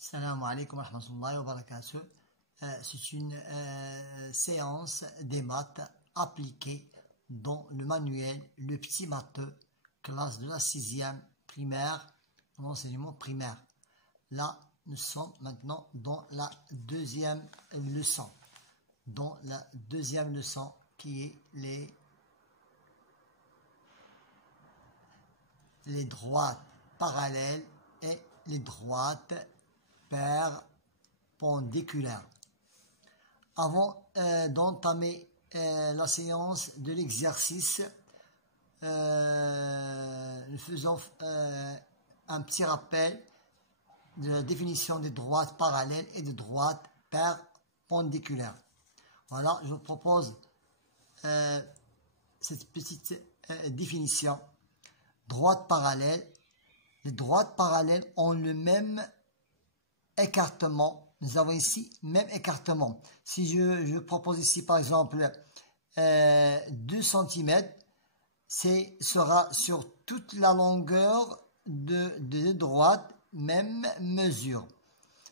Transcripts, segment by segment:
Salam alaikum wa rahmatullahi wa barakatuh. C'est une séance des maths appliquée dans le manuel Le Petit Matheux, classe de la 6e primaire, en enseignement primaire. Là, nous sommes maintenant dans la deuxième leçon. Dans la deuxième leçon qui est les droites parallèles et les droites perpendiculaires. Avant d'entamer la séance de l'exercice, nous faisons un petit rappel de la définition des droites parallèles et des droites perpendiculaires. Voilà, je vous propose cette petite définition. Droite parallèle. Les droites parallèles ont le même écartement. Nous avons ici même écartement. Si je propose ici par exemple 2 cm, sera sur toute la longueur de droite, même mesure.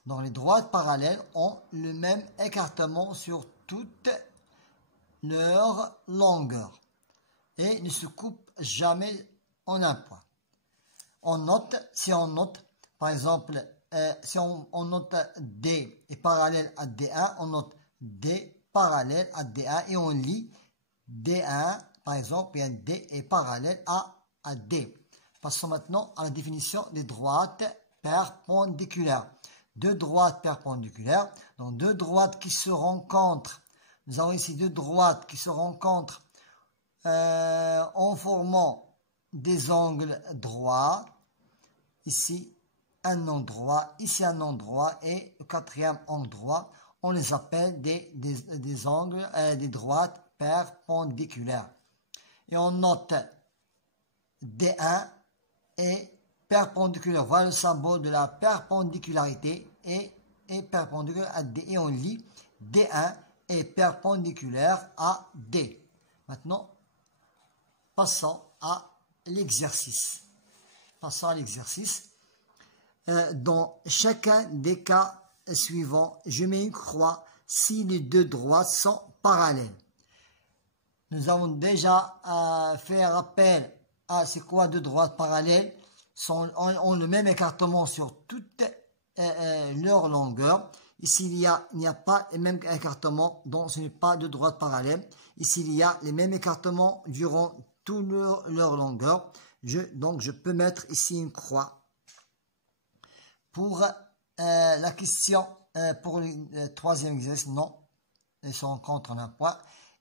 Donc les droites parallèles ont le même écartement sur toute leur longueur et ne se coupent jamais en un point. Si on note, par exemple, si on note D est parallèle à D1, on note D parallèle à D1 et on lit D1, par exemple, bien D est parallèle à D. Passons maintenant à la définition des droites perpendiculaires. Deux droites perpendiculaires, donc deux droites qui se rencontrent. Nous avons ici deux droites qui se rencontrent en formant des angles droits. Ici un angle droit, ici un angle droit et le quatrième angle droit. On les appelle des angles, des droites perpendiculaires. Et on note D1 est perpendiculaire. Voilà le symbole de la perpendicularité et perpendiculaire à D. Et on lit D1 est perpendiculaire à D. Maintenant, passons à l'exercice. Passons à l'exercice. Dans chacun des cas suivants, je mets une croix si les deux droites sont parallèles. Nous avons déjà fait un rappel à c'est quoi deux droites parallèles. Ont le même écartement sur toute leur longueur. Ici, il n'y a pas le même écartement, donc ce n'est pas deux droites parallèles. Ici, il y a les mêmes écartements durant toute leur longueur. Donc, je peux mettre ici une croix. Pour la question, pour le troisième exercice, non, ils se rencontrent en un point.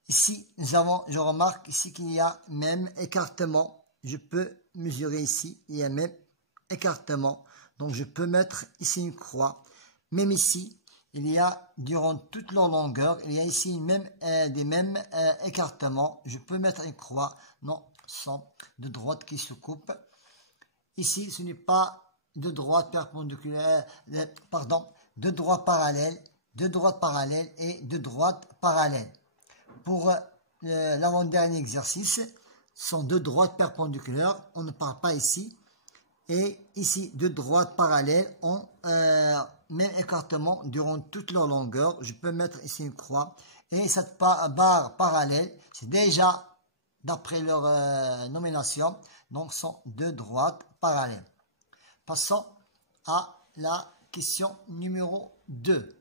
Ici, je remarque ici qu'il y a même écartement. Je peux mesurer ici, il y a même écartement. Donc, je peux mettre ici une croix. Même ici, il y a, durant toute leur longueur, il y a ici des mêmes écartements. Je peux mettre une croix. Non, ce sont deux droites qui se coupent. Ici, ce n'est pas deux droites perpendiculaires, pardon, deux droites parallèles et deux droites parallèles. Pour l'avant-dernier exercice, ce sont deux droites perpendiculaires. On ne parle pas ici. Et ici, deux droites parallèles ont même écartement durant toute leur longueur. Je peux mettre ici une croix. Et cette barre parallèle, c'est déjà d'après leur nomination. Donc, ce sont deux droites parallèles. Passons à la question numéro 2.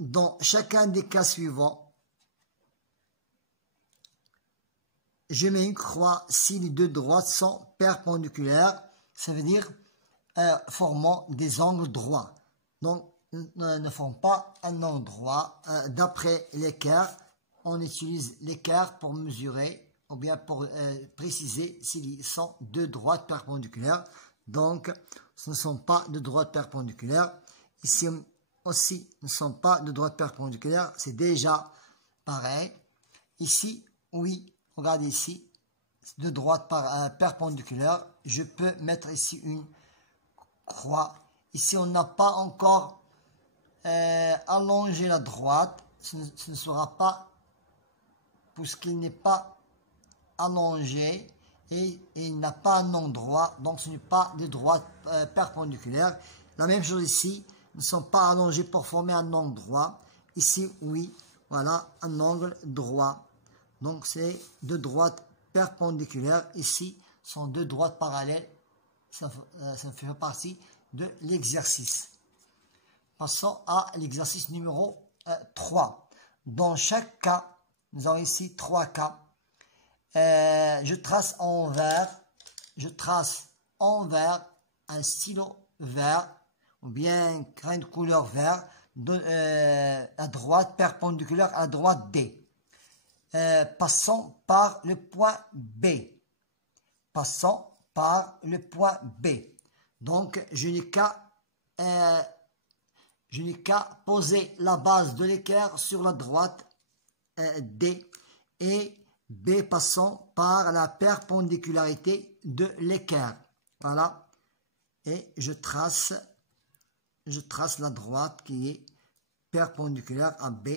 Dans chacun des cas suivants, je mets une croix si les deux droites sont perpendiculaires, ça veut dire formant des angles droits. Donc, ne font pas un angle droit. D'après l'écart, on utilise l'écart pour mesurer ou bien pour préciser s'ils sont deux droites perpendiculaires. Donc, ce ne sont pas deux droites perpendiculaires. Ici aussi, ne sont pas deux droites perpendiculaires. C'est déjà pareil. Ici, oui. Regardez ici, deux droites perpendiculaires. Je peux mettre ici une croix. Ici, on n'a pas encore allongé la droite. Ce ne sera pas, puisqu'il n'est pas allongé, et il n'a pas un angle droit, donc ce n'est pas de droite perpendiculaire. La même chose ici, ils ne sont pas allongés pour former un angle droit. Ici, oui, voilà, un angle droit. Donc c'est deux droites perpendiculaires. Ici, sont deux droites parallèles. Ça fait partie de l'exercice. Passons à l'exercice numéro 3. Dans chaque cas, nous avons ici 3 cas. Je trace en vert un stylo vert ou bien crayon de couleur vert à droite perpendiculaire à la droite D. Passons par le point B. Passons par le point B. Donc, je n'ai qu'à poser la base de l'équerre sur la droite D et B passant par la perpendicularité de l'équerre. Voilà. Et je trace la droite qui est perpendiculaire à B.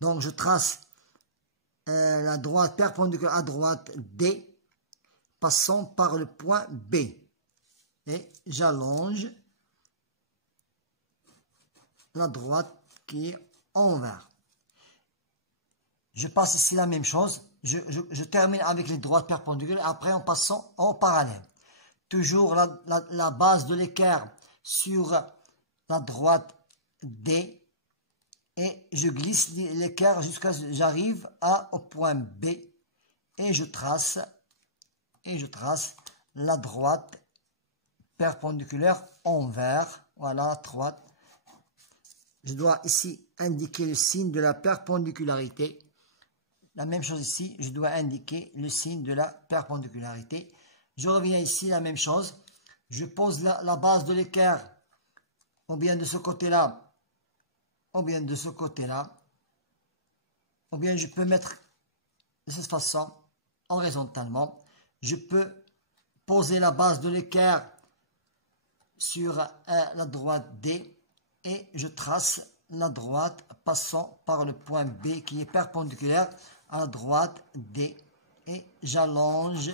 Donc, je trace la droite perpendiculaire à droite D passant par le point B. Et j'allonge la droite qui est en vert. Je passe ici la même chose. Je termine avec les droites perpendiculaires. Après, en passant en parallèle. Toujours la base de l'équerre sur la droite D. Et je glisse l'équerre jusqu'à ce que j'arrive au point B. Et je trace la droite perpendiculaire en vert. Voilà, droite. Je dois ici indiquer le signe de la perpendicularité. La même chose ici, je dois indiquer le signe de la perpendicularité. Je reviens ici, la même chose. Je pose la base de l'équerre, ou bien de ce côté-là, ou bien de ce côté-là. Ou bien je peux mettre de cette façon, horizontalement. Je peux poser la base de l'équerre sur la droite D. Et je trace la droite passant par le point B qui est perpendiculaire à la droite D. Et j'allonge,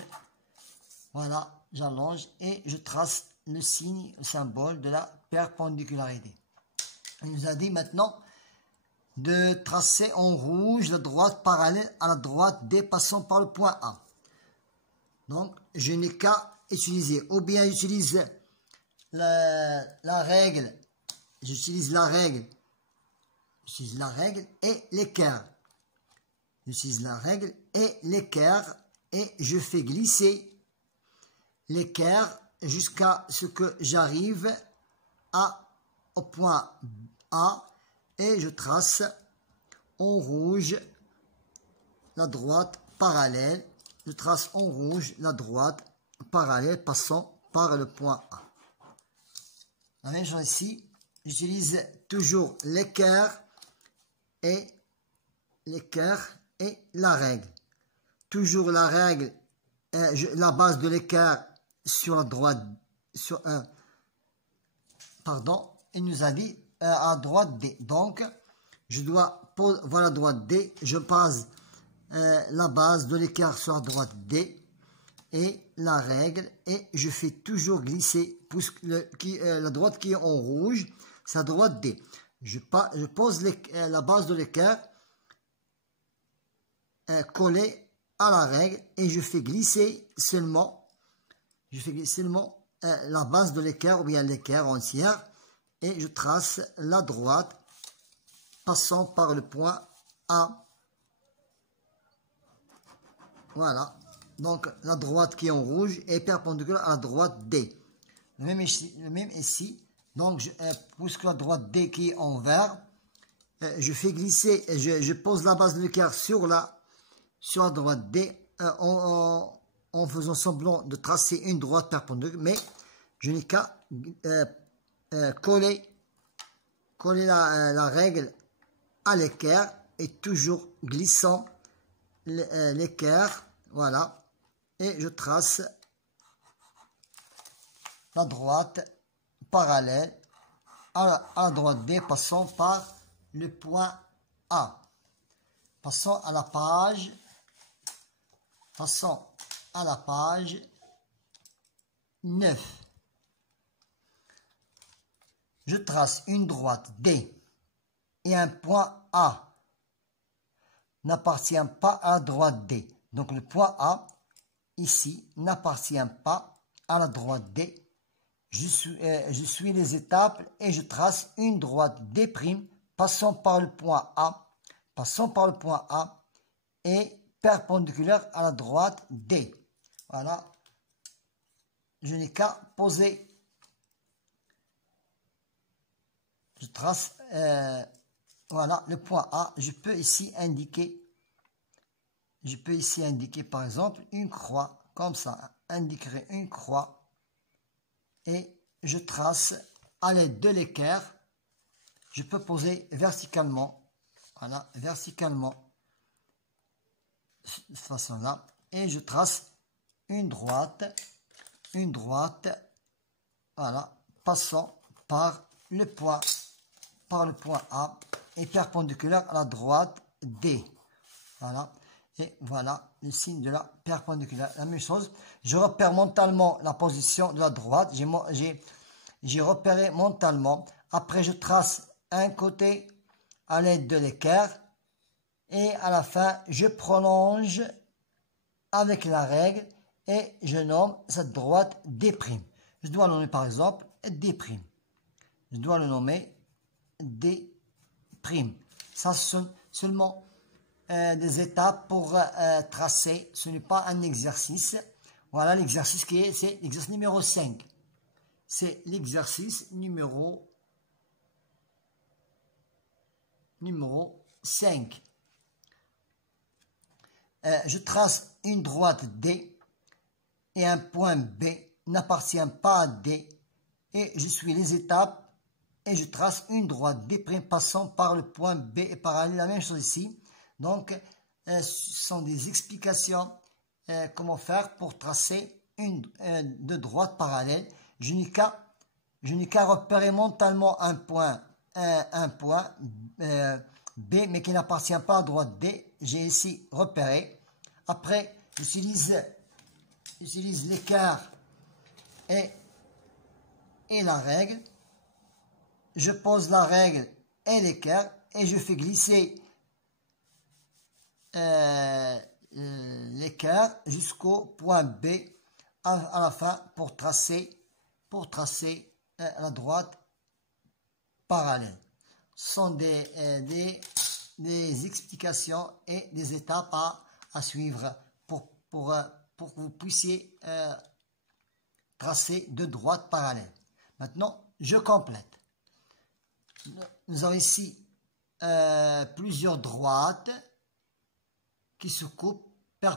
voilà, j'allonge et je trace le signe, le symbole de la perpendicularité. Il nous a dit maintenant de tracer en rouge la droite parallèle à la droite D passant par le point A. Donc, je n'ai qu'à utiliser, ou bien j'utilise la règle. J'utilise la règle et l'équerre. J'utilise la règle et l'équerre et je fais glisser l'équerre jusqu'à ce que j'arrive au point A et je trace en rouge la droite parallèle. Je trace en rouge la droite parallèle passant par le point A. La même chose ici. J'utilise toujours l'équerre et la règle. Toujours la règle, la base de l'équerre sur la droite, il nous a dit à droite D. Donc, je dois poser, voilà droite D, je passe la base de l'équerre sur la droite D et la règle et je fais toujours glisser la droite qui est en rouge. C'est à droite D. Je pose la base de l'équerre collée à la règle et je fais glisser seulement la base de l'équerre ou bien l'équerre entière et je trace la droite passant par le point A. Voilà. Donc la droite qui est en rouge est perpendiculaire à la droite D. Le même ici. Donc, puisque la droite D qui est en vert, je fais glisser, je pose la base de l'équerre sur la droite D en faisant semblant de tracer une droite perpendiculaire, mais je n'ai qu'à coller la règle à l'équerre et toujours glissant l'équerre, voilà, et je trace la droite parallèle à la droite D passant par le point A. Passons à la page. Passons à la page 9. Je trace une droite D et un point A n'appartient pas à la droite D. Donc le point A, ici, n'appartient pas à la droite D. Je suis les étapes et je trace une droite D', passant par le point A, et perpendiculaire à la droite D. Voilà. Je n'ai qu'à poser. Je trace, voilà, le point A. Je peux ici indiquer par exemple une croix, comme ça, indiquer une croix, et je trace à l'aide de l'équerre. Je peux poser verticalement, voilà, verticalement, de cette façon-là, et je trace une droite, voilà, passant par le point A et perpendiculaire à la droite D. Voilà. Et voilà le signe de la perpendiculaire. La même chose, je repère mentalement la position de la droite. J'ai repéré mentalement. Après, je trace un côté à l'aide de l'équerre. Et à la fin, je prolonge avec la règle et je nomme cette droite D'. Je dois le nommer par exemple D'. Je dois le nommer D'. Ça, ce sont seulement des étapes pour tracer. Ce n'est pas un exercice. Voilà l'exercice c'est l'exercice numéro 5. C'est l'exercice numéro 5. Je trace une droite D et un point B n'appartient pas à D et je suis les étapes et je trace une droite D' passant par le point B et parallèle. La même chose ici. Donc, ce sont des explications comment faire pour tracer de droite parallèle. Je n'ai qu'à repérer mentalement un point B, mais qui n'appartient pas à droite D. J'ai ici repéré. Après, j'utilise l'équerre et la règle. Je pose la règle et l'équerre et je fais glisser l'équerre jusqu'au point B à la fin pour tracer la droite parallèle. Ce sont des explications et des étapes à suivre pour que vous puissiez tracer de droite parallèle. Maintenant, je complète. Nous avons ici plusieurs droites qui se coupent en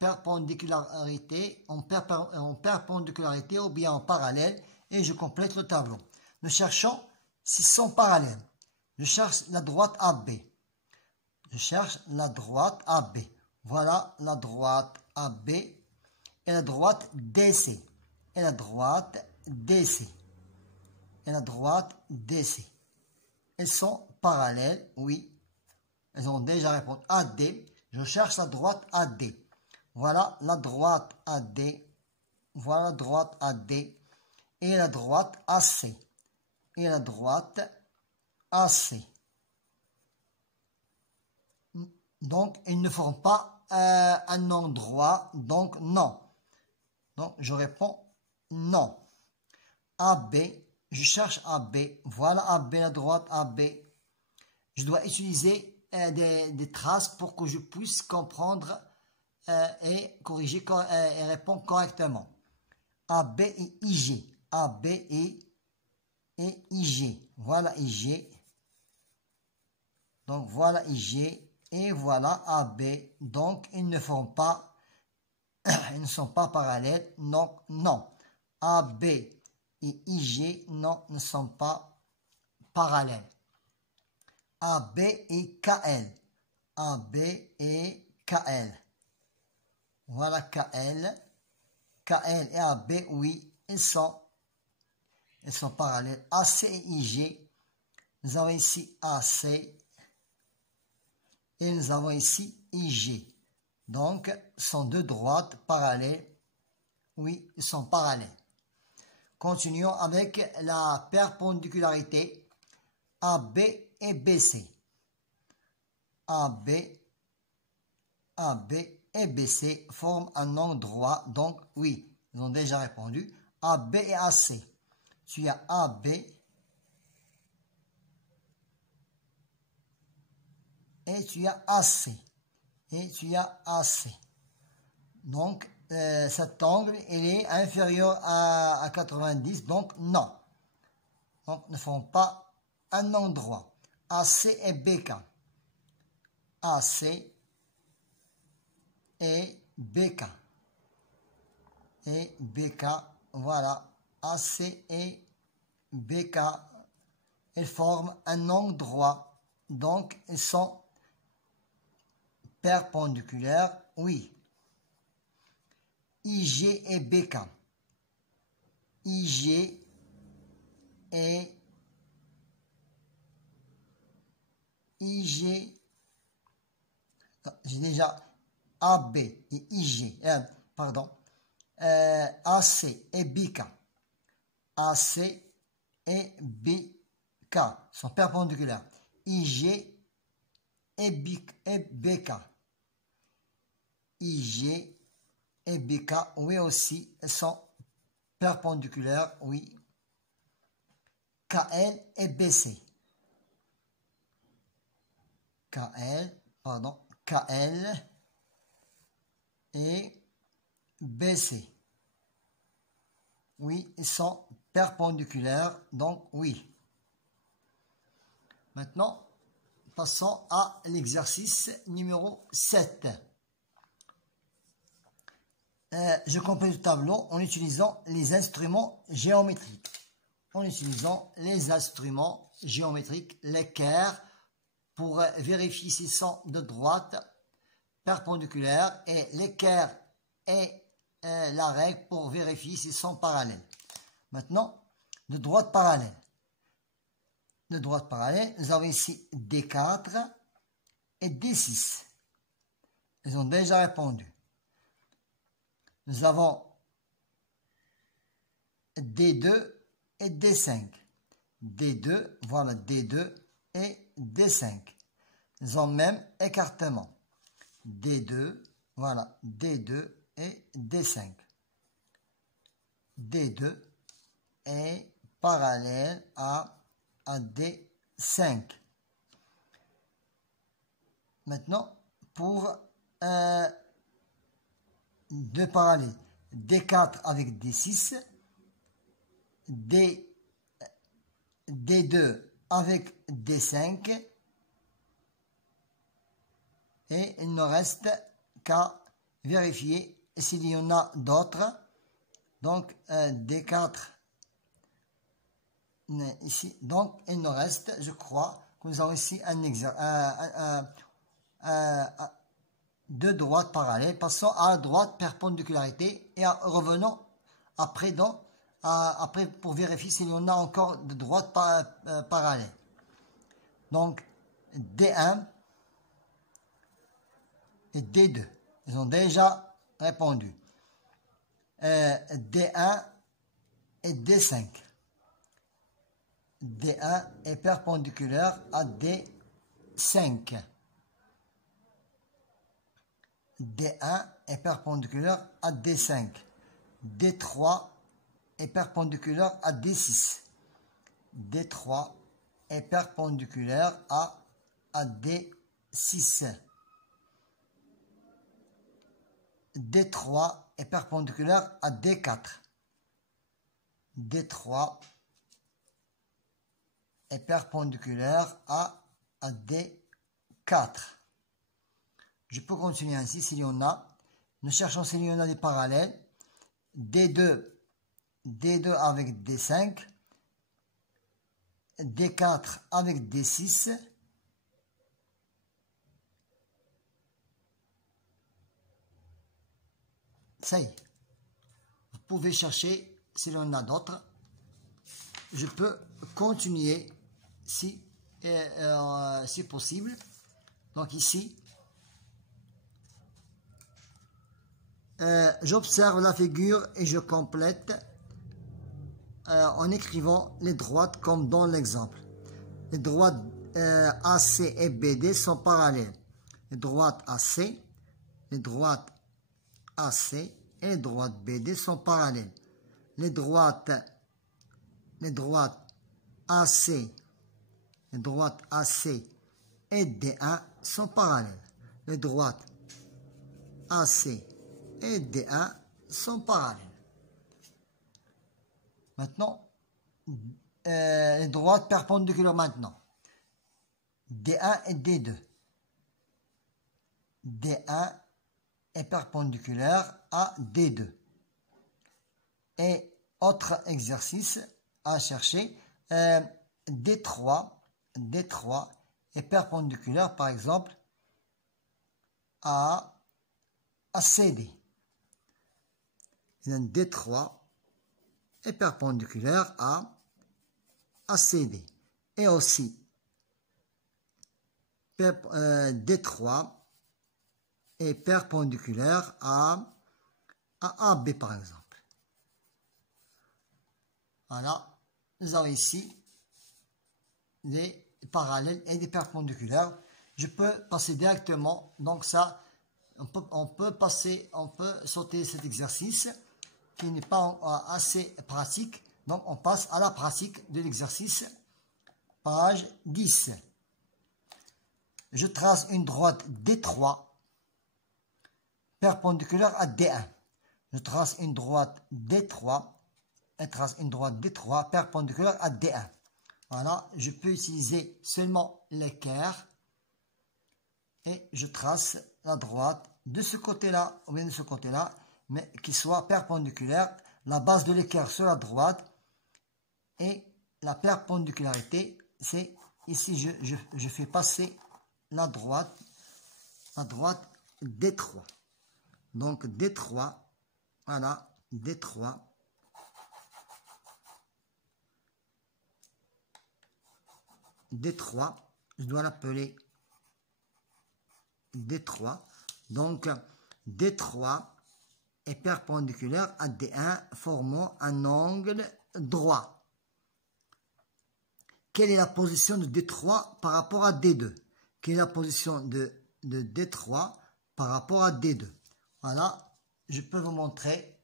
perpendicularité ou bien en parallèle et je complète le tableau. Nous cherchons s'ils sont parallèles. Je cherche la droite AB. Voilà la droite AB et la droite DC. Elles sont parallèles, oui. Elles ont déjà répondu AD. Je cherche la droite AD. Voilà la droite AD. Et la droite AC. Donc, ils ne font pas un endroit. Donc, non. Donc, je réponds non. AB. Je cherche AB. Voilà AB, la droite AB. Je dois utiliser des traces pour que je puisse comprendre et corriger et répondre correctement. AB et IG. AB et IG. Voilà IG. Donc voilà IG. Et voilà AB. Donc ils ne sont pas parallèles. Donc non. AB et IG non, ne sont pas parallèles. AB et KL. Voilà KL. KL et AB, oui, ils sont parallèles. AC et IG. Nous avons ici AC. Et nous avons ici IG. Donc, sont deux droites parallèles. Oui, ils sont parallèles. Continuons avec la perpendicularité AB et BC. AB et BC forment un angle droit. Donc, oui, ils ont déjà répondu. AB et AC. Tu as AB et tu as AC. Et tu as AC. Donc, cet angle, il est inférieur à 90. Donc, non. Donc, ne font pas un angle droit. AC et BK. AC et BK. Et BK, voilà. AC et BK, ils forment un angle droit. Donc, ils sont perpendiculaires, oui. IG et BK. IG et IG. J'ai déjà AB et IG. Pardon. AC et BK. AC et BK sont perpendiculaires. IG et BK. IG et BK, oui aussi, sont perpendiculaires, oui. KL et BC. KL et BC. Oui, ils sont perpendiculaires, donc oui. Maintenant, passons à l'exercice numéro 7. Je complète le tableau en utilisant les instruments géométriques. L'équerre, pour vérifier s'ils sont de droite perpendiculaire, et l'équerre et la règle pour vérifier s'ils sont parallèles. Maintenant, de droite parallèle. Nous avons ici D4 et D6. Ils ont déjà répondu. Nous avons D2 et D5. D2, voilà D2 et D5. Ils ont même écartement. D2, voilà D2 et D5. D2 est parallèle à D5. Maintenant, pour deux parallèles, D4 avec D6, D2 avec D5, et il ne reste qu'à vérifier s'il y en a d'autres. Donc D4 ici, donc il nous reste, je crois que nous avons ici deux droites parallèles. Passons à la droite perpendicularité et revenons après, après pour vérifier s'il y en a encore de droites parallèles. Donc D1 et D2, ils ont déjà répondu. D1 et D5. D1 est perpendiculaire à D5. D1 est perpendiculaire à D5. D3 est perpendiculaire à D6. D3 est perpendiculaire à D6. D3 est perpendiculaire à D4. D3 est perpendiculaire à D4. Je peux continuer ainsi s'il y en a. Nous cherchons s'il y en a des parallèles. D2 avec D5. D4 avec D6. Ça y est. Vous pouvez chercher s'il y en a d'autres. Je peux continuer si possible. Donc ici, J'observe la figure et je complète en écrivant les droites comme dans l'exemple. Les droites AC et BD sont parallèles. Les droites AC, les droites AC et les droites BD sont parallèles. Les droites AC, les droites AC et D1 sont parallèles. Les droites AC et D1 sont parallèles. Maintenant, les droites perpendiculaires maintenant. D1 et D2. D1 est perpendiculaire à D2. Et autre exercice à chercher, D3 est perpendiculaire par exemple à CD. D3 est perpendiculaire à CD. Et aussi, D3 est perpendiculaire à AB par exemple. Voilà, nous avons ici des parallèles et des perpendiculaires. Je peux passer directement, donc ça, on peut sauter cet exercice qui n'est pas assez pratique. Donc on passe à la pratique de l'exercice, page 10. Je trace une droite D3 perpendiculaire à D1. Je trace une droite D3 perpendiculaire à D1. Voilà, je peux utiliser seulement l'équerre et je trace la droite de ce côté-là ou bien de ce côté-là, mais qui soit perpendiculaire. La base de l'équerre sur la droite et la perpendicularité, c'est ici je fais passer la droite D3. Donc D3, voilà, D3. D3, je dois l'appeler D3. Donc D3 est perpendiculaire à D1 formant un angle droit. Quelle est la position de D3 par rapport à D2? Quelle est la position de D3 par rapport à D2? Voilà, je peux vous montrer.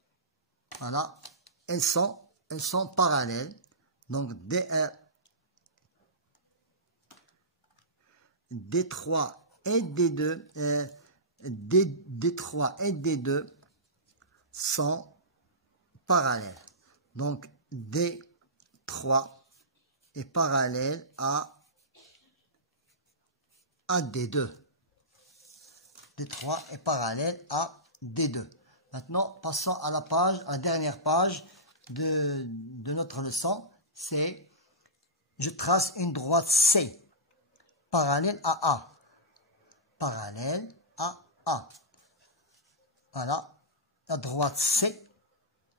Voilà, elles sont parallèles. Donc D3 et D2, D3 et D2 sont parallèles. Donc D3 est parallèle à D2. D3 est parallèle à D2. Maintenant, passons à la dernière page de notre leçon. C'est je trace une droite C parallèle à A. Parallèle à A. Voilà, la droite C.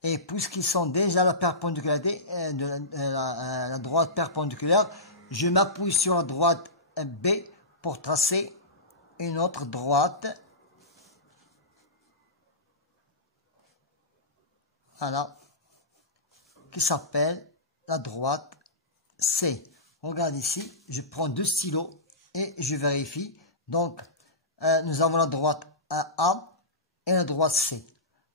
Et puisqu'ils sont déjà la perpendiculaire la droite perpendiculaire, je m'appuie sur la droite B pour tracer une autre droite. Voilà, qui s'appelle la droite C. Regarde ici, je prends deux stylos et je vérifie. Donc, nous avons la droite A et la droite C.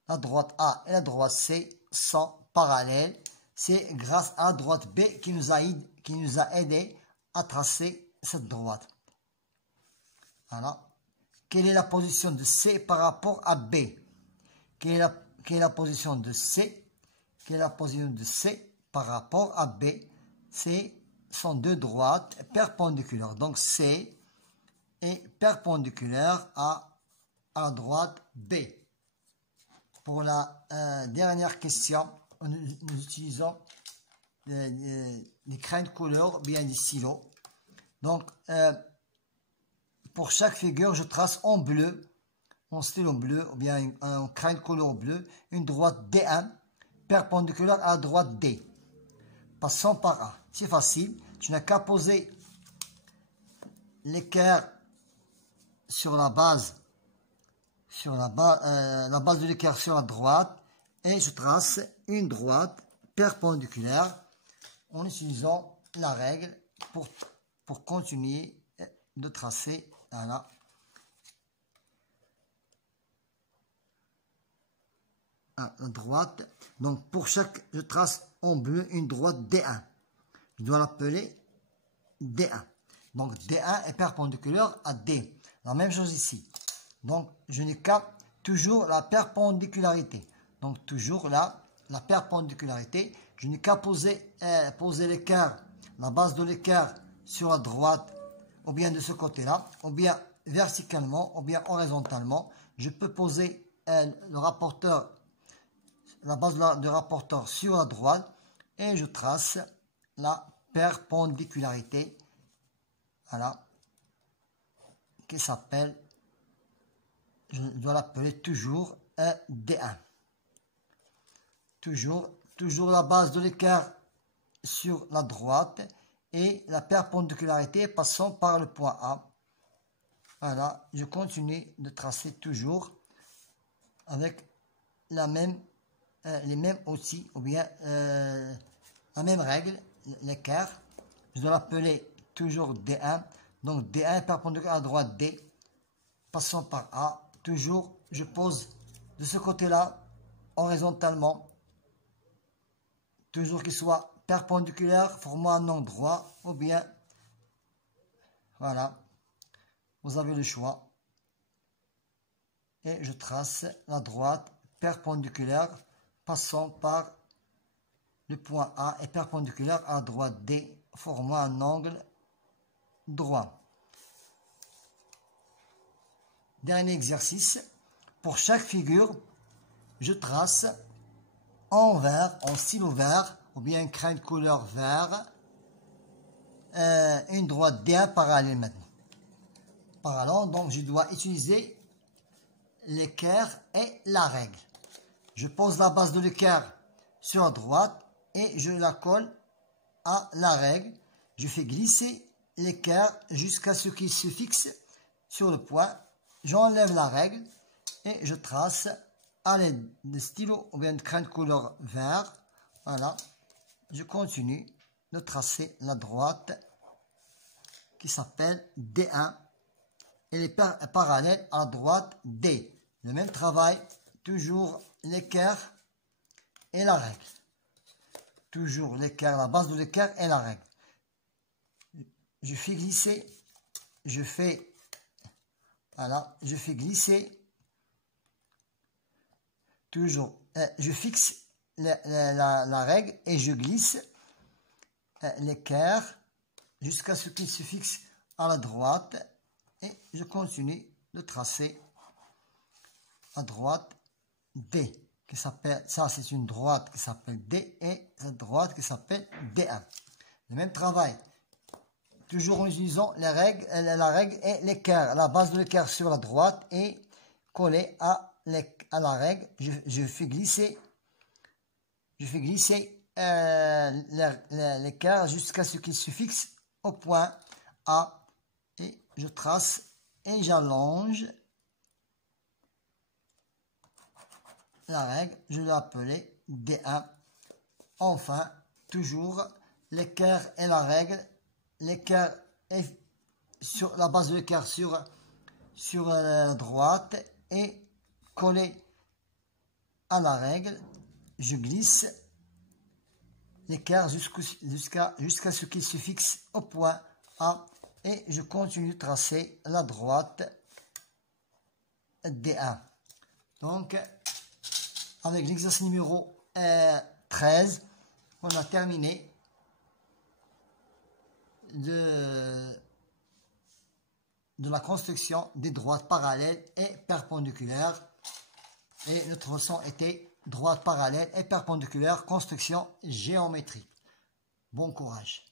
La droite A et la droite C sont parallèles. C'est grâce à la droite B qui nous a aidé à tracer cette droite. Voilà. Quelle est la position de C par rapport à B? Quelle est la position de C? Quelle est la position de C par rapport à B? Ce sont deux droites perpendiculaires. Donc C est perpendiculaire à la droite B. Pour la dernière question, nous utilisons des crayons de couleur, bien des stylos. Donc, pour chaque figure, je trace en bleu, en stylo bleu, ou bien un crayon de couleur bleu, une droite D1 perpendiculaire à la droite D. Passons par A. C'est facile. Tu n'as qu'à poser l'équerre sur la base sur la base de l'équerre sur la droite et je trace une droite perpendiculaire en utilisant la règle pour continuer de tracer. Voilà. À la droite. Donc pour chaque, je trace en bleu une droite D1. Je dois l'appeler D1. Donc D1 est perpendiculaire à D. La même chose ici. Donc je n'ai qu'à toujours la perpendicularité. Donc toujours là, la perpendicularité. Je n'ai qu'à poser l'équerre, la base de l'équerre sur la droite, ou bien de ce côté-là, ou bien verticalement, ou bien horizontalement. Je peux poser le rapporteur, la base de rapporteur sur la droite et je trace la perpendicularité, voilà, qui s'appelle, je dois l'appeler toujours D1. Toujours la base de l'équerre sur la droite et la perpendicularité passant par le point A. Voilà, je continue de tracer toujours avec les mêmes outils ou bien la même règle, l'équerre. Je dois l'appeler toujours D1. Donc D1 est perpendiculaire à droite D, passant par A. Toujours, je pose de ce côté-là, horizontalement. Toujours qu'il soit perpendiculaire, formant un angle droit, ou bien, voilà, vous avez le choix. Et je trace la droite perpendiculaire, passant par le point A et perpendiculaire à la droite D, formant un angle droit. Dernier exercice. Pour chaque figure, je trace en vert, en stylo vert, ou bien crayon de couleur vert, une droite D1 parallèle maintenant. Parallèle, donc je dois utiliser l'équerre et la règle. Je pose la base de l'équerre sur la droite et je la colle à la règle. Je fais glisser l'équerre jusqu'à ce qu'il se fixe sur le point. J'enlève la règle et je trace à l'aide de stylo ou bien de crayon de couleur vert. Voilà, je continue de tracer la droite qui s'appelle D1 et les parallèles à la droite D. Le même travail, toujours l'équerre et la règle. Toujours l'équerre, la base de l'équerre et la règle. Je fais glisser, je fais glisser. Toujours, je fixe la règle et je glisse l'équerre jusqu'à ce qu'il se fixe à la droite et je continue de tracer à droite D qui s'appelle, ça c'est une droite qui s'appelle D et cette droite qui s'appelle D1. Le même travail, toujours en utilisant la règle et l'équerre, la base de l'équerre sur la droite et collée à la règle, je fais glisser l'équerre jusqu'à ce qu'il se fixe au point A et je trace et j'allonge la règle, je l'ai appelée D1. Enfin, toujours l'équerre et la règle, l'équerre est sur la base de l'équerre sur la droite et collé à la règle, je glisse l'équerre jusqu'à ce qu'il se fixe au point A et je continue de tracer la droite D1. Donc, avec l'exercice numéro 13, on a terminé de la construction des droites parallèles et perpendiculaires. Et notre leçon était droite parallèle et perpendiculaire, construction géométrique. Bon courage.